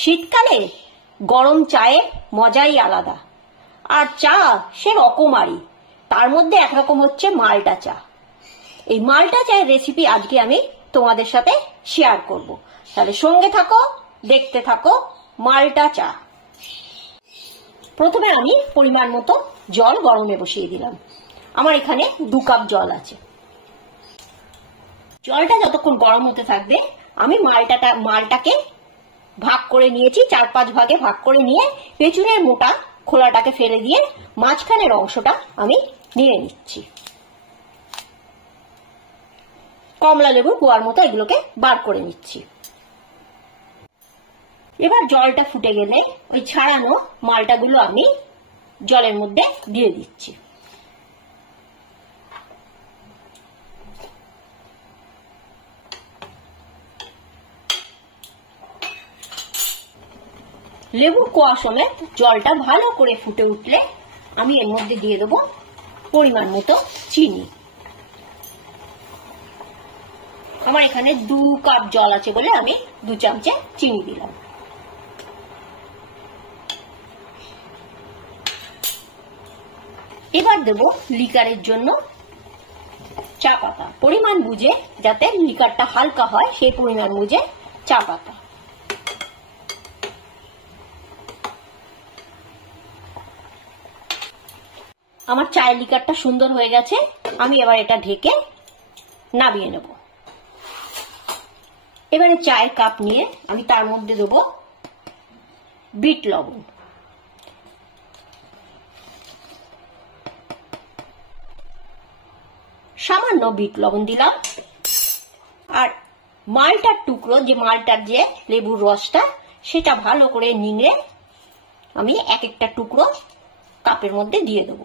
শীতকালে গরম চায়ে মজাই আলাদা, আর চা সে রকমারি, তার মধ্যে একরকম হচ্ছে মাল্টা চা। এই মাল্টা চায়ের রেসিপি আজকে আমি তোমাদের সাথে শেয়ার করব, তাহলে সঙ্গে থাকো, দেখতে থাকো মাল্টা চা। প্রথমে আমি পরিমাণ মতো জল গরমে বসিয়ে দিলাম। আমার এখানে 2 কাপ জল আছে। জলটা যতক্ষণ গরম হতে থাকবে আমি মালটাকে ভাগ করে নিয়েছি, 4-5 ভাগে ভাগ করে নিয়ে পেছনের মোটা খোলাটাকে ফেলে দিয়ে মাঝখানের অংশটা আমি নিয়ে নিচ্ছি। কমলা লেবু কোয়ার মতো এগুলোকে বার করে নিচ্ছি। এবার জলটা ফুটে গেলে ওই ছাড়ানো মালটাগুলো আমি জলের মধ্যে দিয়ে দিচ্ছি। লেবু কোয়া সমেত জলটা ভালো করে ফুটে উঠলে আমি এর মধ্যে দিয়ে দেবো পরিমাণ মতো চিনি। আমার এখানে 2 কাপ জল আছে বলে আমি 2 চামচে চিনি দিলাম। এবার দেব লিকারের জন্য চা পাতা, পরিমাণ বুঝে, যাতে লিকারটা হালকা হয় সেই পরিমাণ বুঝে চা পাতা। আমার চায়ের লিকারটা সুন্দর হয়ে গেছে, আমি এবার এটা ঢেকে নামিয়ে নেব। এবারে চায়ের কাপ নিয়ে আমি তার মধ্যে দেব বিট লবণ, সামান্য বিট লবণ দিলাম। আর মালটার টুকরো, যে মালটার যে লেবুর রসটা, সেটা ভালো করে নিংড়ে আমি এক একটা টুকরো কাপের মধ্যে দিয়ে দেব।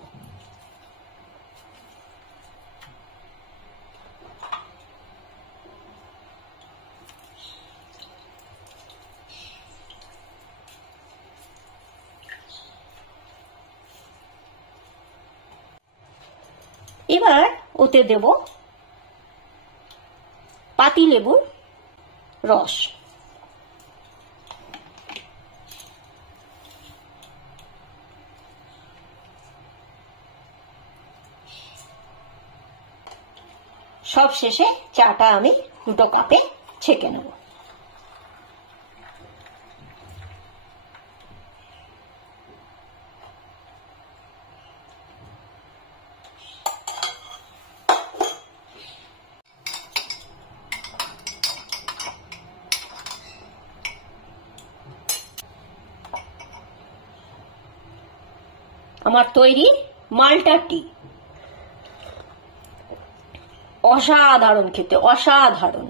এবার ওতে দেব পাতি লেবুর রস। সব শেষে চাটা আমি 2 কাপে ছেঁকে নেব। আমার তৈরি মাল্টা টি। অসাধারণ খেতে, অসাধারণ।